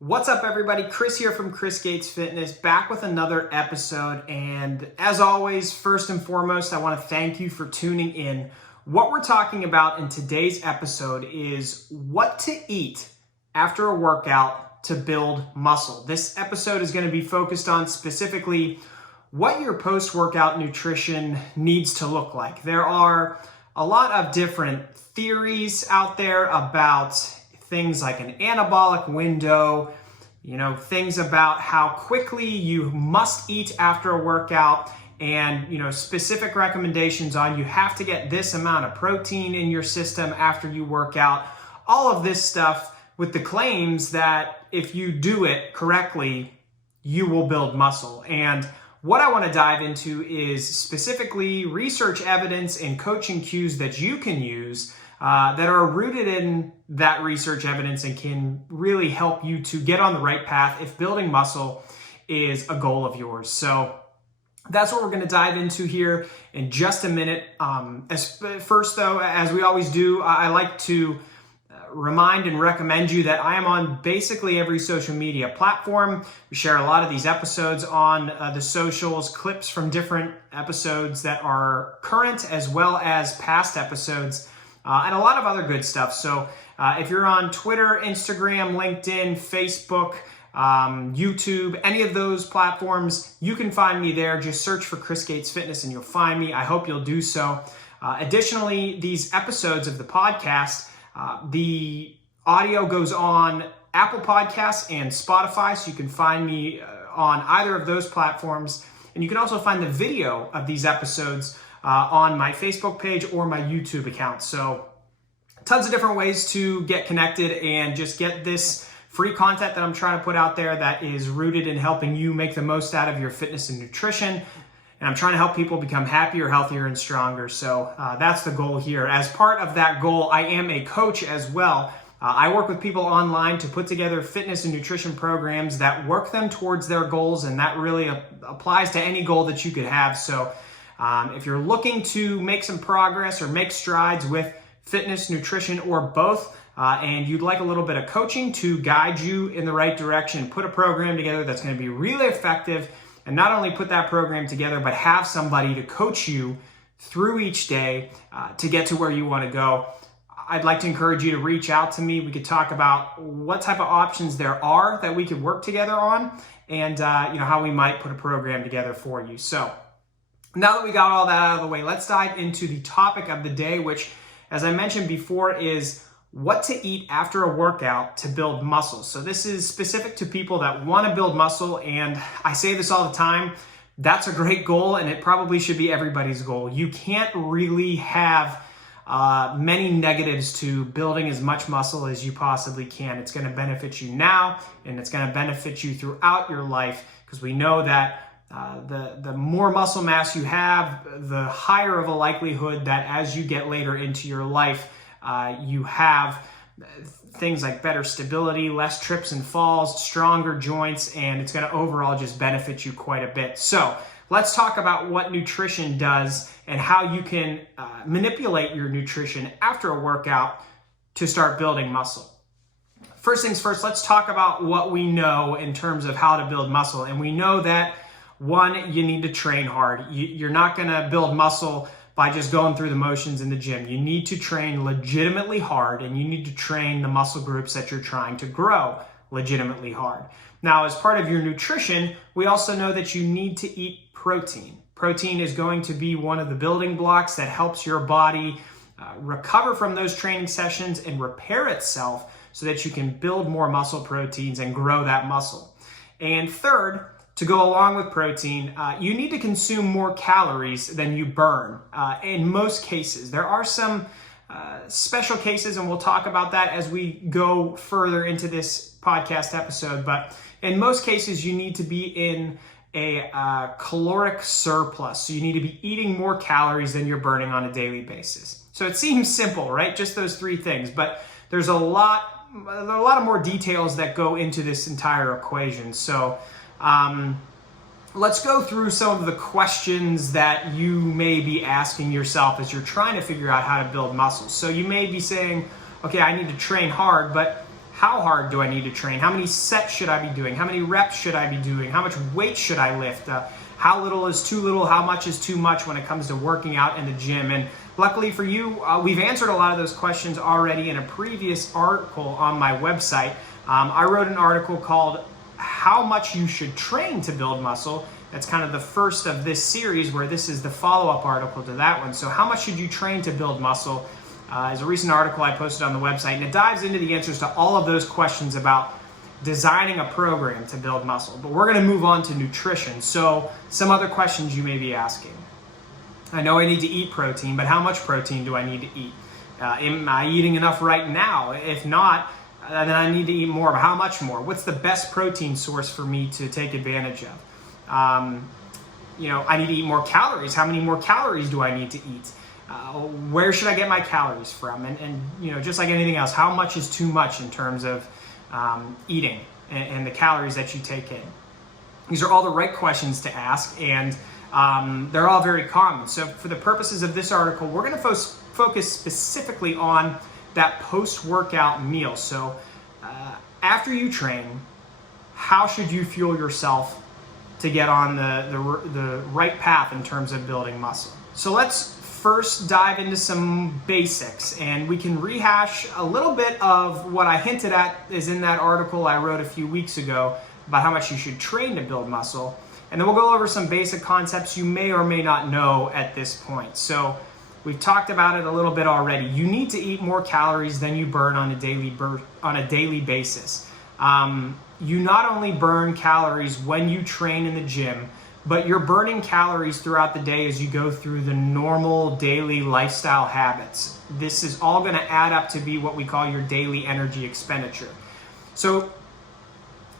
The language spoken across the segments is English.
What's up, everybody? Chris here from Chris Gates Fitness, back with another episode. And as always, first and foremost, I want to thank you for tuning in. What we're talking about in today's episode is what to eat after a workout to build muscle. This episode is going to be focused on specifically what your post-workout nutrition needs to look like. There are a lot of different theories out there about things like an anabolic window, things about how quickly you must eat after a workout, and specific recommendations on you have to get this amount of protein in your system after you work out. All of this stuff with the claims that if you do it correctly, you will build muscle. And what I want to dive into is specifically research evidence and coaching cues that you can use that are rooted in that research evidence and can really help you to get on the right path if building muscle is a goal of yours. So that's what we're going to dive into here in just a minute. First, though, as we always do, I like to remind and recommend you that I am on basically every social media platform. We share a lot of these episodes on the socials, clips from different episodes that are current as well as past episodes, and a lot of other good stuff. So if you're on Twitter, Instagram, LinkedIn, Facebook, YouTube, any of those platforms, you can find me there. Just search for Chris Gates Fitness and you'll find me. I hope you'll do so. Additionally, these episodes of the podcast, the audio goes on Apple Podcasts and Spotify, so you can find me on either of those platforms. And you can also find the video of these episodes on my Facebook page or my YouTube account. So tons of different ways to get connected and just get this free content that I'm trying to put out there that is rooted in helping you make the most out of your fitness and nutrition. And I'm trying to help people become happier, healthier, and stronger. So that's the goal here. As part of that goal, I am a coach as well. I work with people online to put together fitness and nutrition programs that work them towards their goals, and that really applies to any goal that you could have. So if you're looking to make some progress or make strides with fitness, nutrition, or both, and you'd like a little bit of coaching to guide you in the right direction, put a program together that's going to be really effective, and not only put that program together, but have somebody to coach you through each day to get to where you want to go, I'd like to encourage you to reach out to me. We could talk about what type of options there are that we could work together on, and how we might put a program together for you. So now that we got all that out of the way, let's dive into the topic of the day, which, as I mentioned before, is what to eat after a workout to build muscle. So this is specific to people that want to build muscle, and I say this all the time, that's a great goal, and it probably should be everybody's goal. You can't really have many negatives to building as much muscle as you possibly can. It's going to benefit you now, and it's going to benefit you throughout your life, because we know that the more muscle mass you have, the higher of a likelihood that as you get later into your life, you have things like better stability, less trips and falls, stronger joints, and it's going to overall just benefit you quite a bit. So let's talk about what nutrition does and how you can manipulate your nutrition after a workout to start building muscle. First things first, let's talk about what we know in terms of how to build muscle. And we know that, one, you need to train hard. You're not going to build muscle by just going through the motions in the gym. You need to train legitimately hard, and you need to train the muscle groups that you're trying to grow legitimately hard. Now, as part of your nutrition, we also know that you need to eat protein. Protein is going to be one of the building blocks that helps your body recover from those training sessions and repair itself so that you can build more muscle proteins and grow that muscle. And third, to go along with protein, you need to consume more calories than you burn in most cases. There are some special cases, and we'll talk about that as we go further into this podcast episode. But in most cases, you need to be in a caloric surplus. So you need to be eating more calories than you're burning on a daily basis. So it seems simple, right? Just those three things. But there's a lot of more details that go into this entire equation. So let's go through some of the questions that you may be asking yourself as you're trying to figure out how to build muscle. So you may be saying, okay, I need to train hard, but how hard do I need to train? How many sets should I be doing? How many reps should I be doing? How much weight should I lift? How little is too little? How much is too much when it comes to working out in the gym? And luckily for you, we've answered a lot of those questions already in a previous article on my website. I wrote an article called How Much You Should Train to Build Muscle. That's kind of the first of this series, where this is the follow-up article to that one. So how much should you train to build muscle is a recent article I posted on the website, and it dives into the answers to all of those questions about designing a program to build muscle. But we're going to move on to nutrition. So some other questions you may be asking. I know I need to eat protein, but how much protein do I need to eat? Am I eating enough right now? If not, then I need to eat more. But how much more? What's the best protein source for me to take advantage of? I need to eat more calories. How many more calories do I need to eat? Where should I get my calories from? And just like anything else, how much is too much in terms of eating and the calories that you take in? These are all the right questions to ask, and they're all very common. So for the purposes of this article, we're going to focus specifically on that post-workout meal. So after you train, how should you fuel yourself to get on the right path in terms of building muscle? So let's first dive into some basics, and we can rehash a little bit of what I hinted at is in that article I wrote a few weeks ago about how much you should train to build muscle. And then we'll go over some basic concepts you may or may not know at this point. So we've talked about it a little bit already. You need to eat more calories than you burn on a daily basis. You not only burn calories when you train in the gym, but you're burning calories throughout the day as you go through the normal daily lifestyle habits. This is all going to add up to be what we call your daily energy expenditure. So,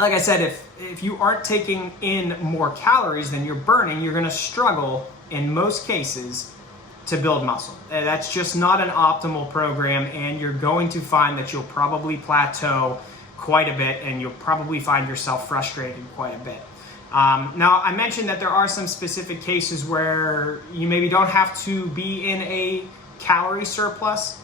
like I said, if you aren't taking in more calories than you're burning, you're going to struggle in most cases to build muscle. That's just not an optimal program, and you're going to find that you'll probably plateau quite a bit, and you'll probably find yourself frustrated quite a bit. Now, I mentioned that there are some specific cases where you maybe don't have to be in a calorie surplus.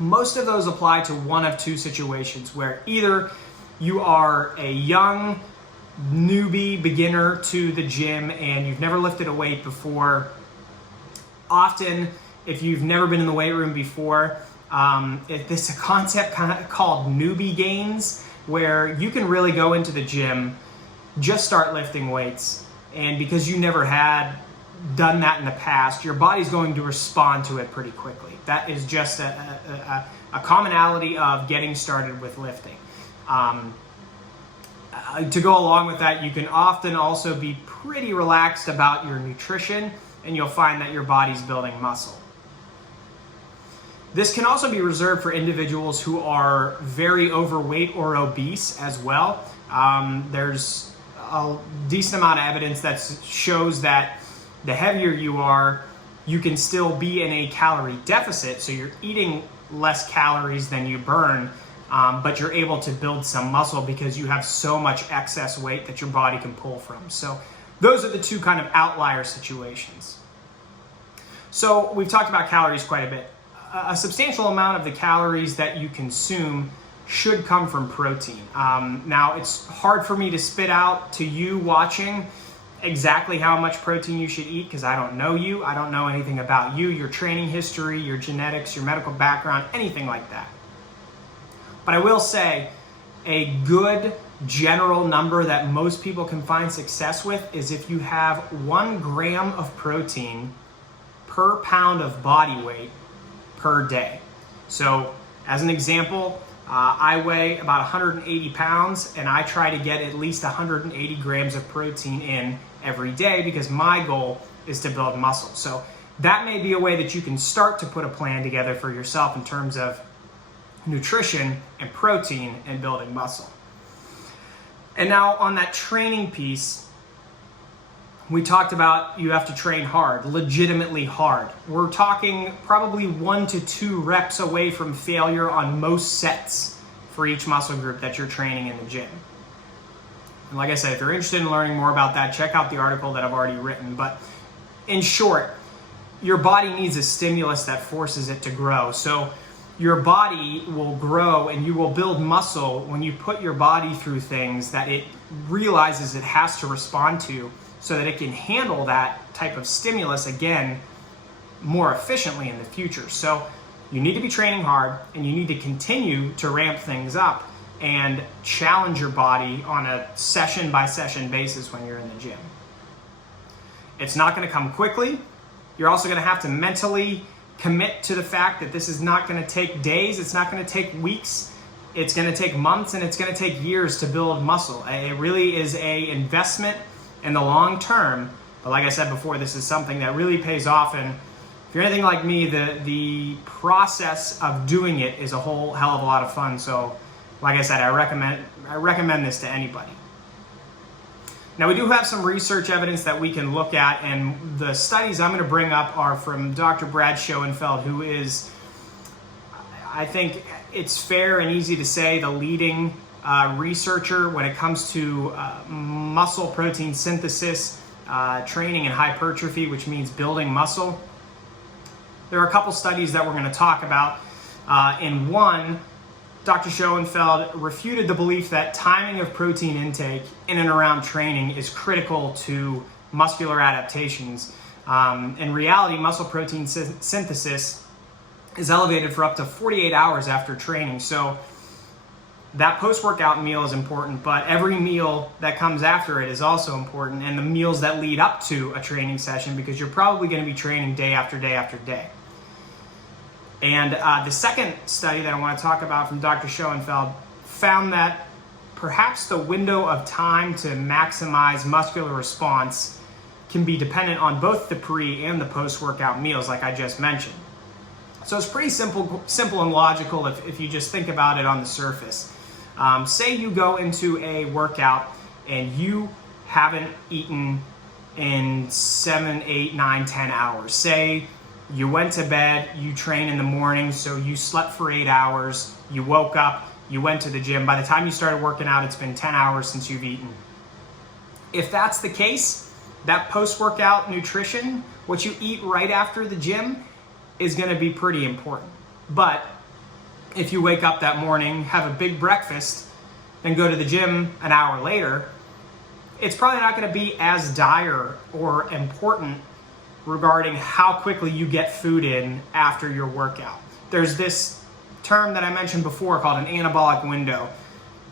Most of those apply to one of two situations, where either you are a young newbie beginner to the gym and you've never lifted a weight before. Often, if you've never been in the weight room before, there's a concept kind of called newbie gains, where you can really go into the gym, just start lifting weights, and because you never had done that in the past, your body's going to respond to it pretty quickly. That is just a commonality of getting started with lifting. To go along with that, you can often also be pretty relaxed about your nutrition, and you'll find that your body's building muscle. This can also be reserved for individuals who are very overweight or obese as well. There's a decent amount of evidence that shows that the heavier you are, you can still be in a calorie deficit, so you're eating less calories than you burn, but you're able to build some muscle because you have so much excess weight that your body can pull from. So those are the two kind of outlier situations. So we've talked about calories quite a bit. A substantial amount of the calories that you consume should come from protein. Now, it's hard for me to spit out to you watching exactly how much protein you should eat because I don't know you. I don't know anything about you, your training history, your genetics, your medical background, anything like that. But I will say a good general number that most people can find success with is if you have 1 gram of protein per pound of body weight per day. So as an example, I weigh about 180 pounds and I try to get at least 180 grams of protein in every day because my goal is to build muscle. So that may be a way that you can start to put a plan together for yourself in terms of nutrition and protein and building muscle. And now on that training piece, we talked about you have to train hard, legitimately hard. We're talking probably 1 to 2 reps away from failure on most sets for each muscle group that you're training in the gym. And like I said, if you're interested in learning more about that, check out the article that I've already written. But in short, your body needs a stimulus that forces it to grow. So your body will grow and you will build muscle when you put your body through things that it realizes it has to respond to so that it can handle that type of stimulus again more efficiently in the future. So you need to be training hard and you need to continue to ramp things up and challenge your body on a session by session basis when you're in the gym. It's not going to come quickly. You're also going to have to mentally commit to the fact that this is not going to take days, it's not going to take weeks, it's going to take months, and it's going to take years to build muscle. It really is an investment in the long term, but like I said before, this is something that really pays off, and if you're anything like me, the process of doing it is a whole hell of a lot of fun. So like I said, I recommend this to anybody. Now, we do have some research evidence that we can look at, and the studies I'm going to bring up are from Dr. Brad Schoenfeld, who is, I think it's fair and easy to say, the leading researcher when it comes to muscle protein synthesis, training and hypertrophy, which means building muscle. There are a couple studies that we're going to talk about. In one, Dr. Schoenfeld refuted the belief that timing of protein intake in and around training is critical to muscular adaptations. In reality, muscle protein synthesis is elevated for up to 48 hours after training. So that post-workout meal is important, but every meal that comes after it is also important, and the meals that lead up to a training session, because you're probably going to be training day after day after day. And the second study that I want to talk about from Dr. Schoenfeld found that perhaps the window of time to maximize muscular response can be dependent on both the pre and the post-workout meals, like I just mentioned. So it's pretty simple and logical if you just think about it on the surface. Say you go into a workout and you haven't eaten in 7, 8, 9, 10 hours. Say you went to bed, you train in the morning, so you slept for 8 hours, you woke up, you went to the gym. By the time you started working out, it's been 10 hours since you've eaten. If that's the case, that post-workout nutrition, what you eat right after the gym, is going to be pretty important. But if you wake up that morning, have a big breakfast, and go to the gym an hour later, it's probably not going to be as dire or important regarding how quickly you get food in after your workout. There's this term that I mentioned before called an anabolic window.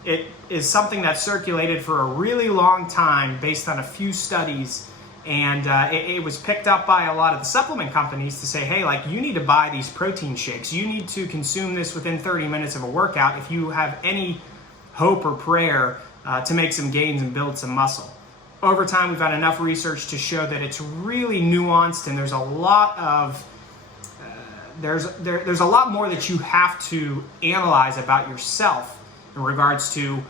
It is something that circulated for a really long time based on a few studies, and it was picked up by a lot of the supplement companies to say, hey, like, you need to buy these protein shakes. You need to consume this within 30 minutes of a workout if you have any hope or prayer to make some gains and build some muscle. Over time, we've had enough research to show that it's really nuanced, and there's a lot of there's a lot more that you have to analyze about yourself in regards to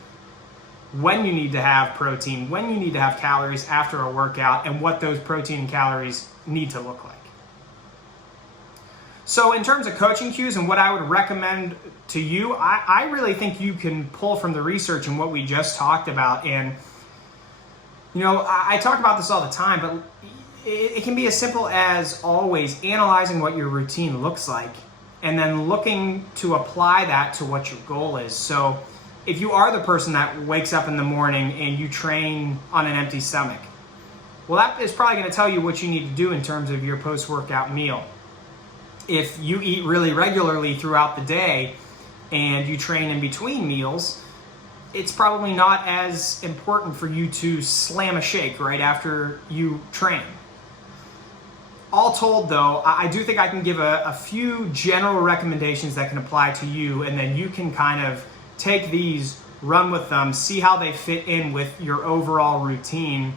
when you need to have protein, when you need to have calories after a workout, and what those protein and calories need to look like. So in terms of coaching cues and what I would recommend to you, I really think you can pull from the research and what we just talked about. And you know, I talk about this all the time, but it can be as simple as always analyzing what your routine looks like and then looking to apply that to what your goal is. So if you are the person that wakes up in the morning and you train on an empty stomach, well, that is probably going to tell you what you need to do in terms of your post-workout meal. If you eat really regularly throughout the day and you train in between meals, it's probably not as important for you to slam a shake right after you train. All told, though, I do think I can give a few general recommendations that can apply to you, and then you can kind of take these, run with them, see how they fit in with your overall routine,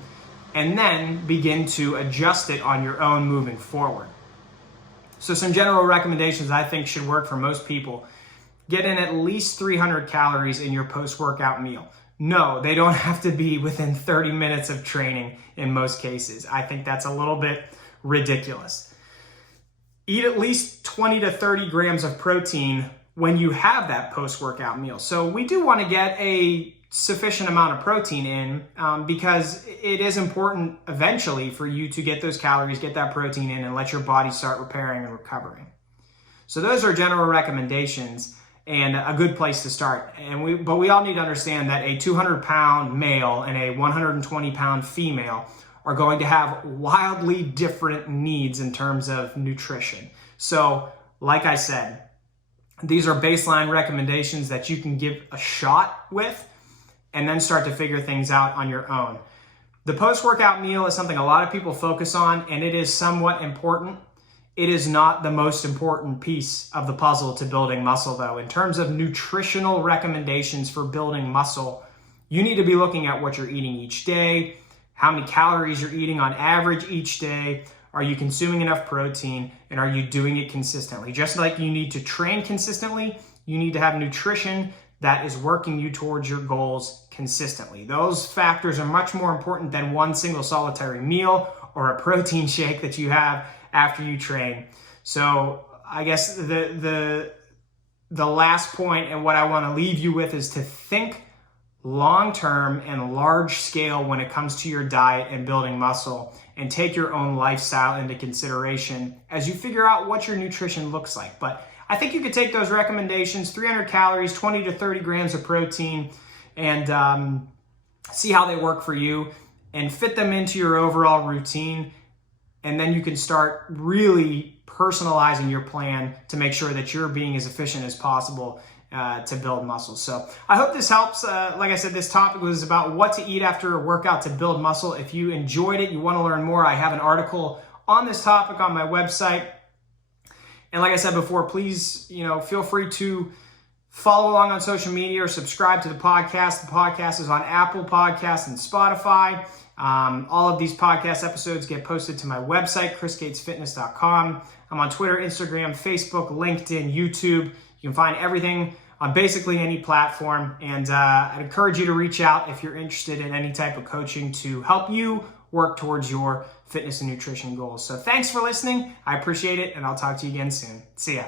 and then begin to adjust it on your own moving forward. So some general recommendations I think should work for most people. Get in at least 300 calories in your post-workout meal. No, they don't have to be within 30 minutes of training in most cases. I think that's a little bit ridiculous. Eat at least 20 to 30 grams of protein when you have that post-workout meal. So we do want to get a sufficient amount of protein in because it is important eventually for you to get those calories, get that protein in, and let your body start repairing and recovering. So those are general recommendations and a good place to start. But we all need to understand that a 200-pound male and a 120-pound female are going to have wildly different needs in terms of nutrition. So, like I said, these are baseline recommendations that you can give a shot with and then start to figure things out on your own. The post-workout meal is something a lot of people focus on, and it is somewhat important. It is not the most important piece of the puzzle to building muscle, though. In terms of nutritional recommendations for building muscle, you need to be looking at what you're eating each day, how many calories you're eating on average each day, are you consuming enough protein, and are you doing it consistently? Just like you need to train consistently, you need to have nutrition that is working you towards your goals consistently. Those factors are much more important than one single solitary meal or a protein shake that you have after you train. So I guess the last point and what I want to leave you with is to think long-term and large scale when it comes to your diet and building muscle, and take your own lifestyle into consideration as you figure out what your nutrition looks like. But I think you could take those recommendations, 300 calories, 20 to 30 grams of protein, and see how they work for you and fit them into your overall routine. And then you can start really personalizing your plan to make sure that you're being as efficient as possible to build muscle. So I hope this helps. Like I said, this topic was about what to eat after a workout to build muscle. If you enjoyed it, you want to learn more, I have an article on this topic on my website. And like I said before, please, feel free to follow along on social media or subscribe to the podcast. The podcast is on Apple Podcasts and Spotify. All of these podcast episodes get posted to my website, chrisgatesfitness.com. I'm on Twitter, Instagram, Facebook, LinkedIn, YouTube. You can find everything on basically any platform. And I'd encourage you to reach out if you're interested in any type of coaching to help you work towards your fitness and nutrition goals. So thanks for listening. I appreciate it, and I'll talk to you again soon. See ya.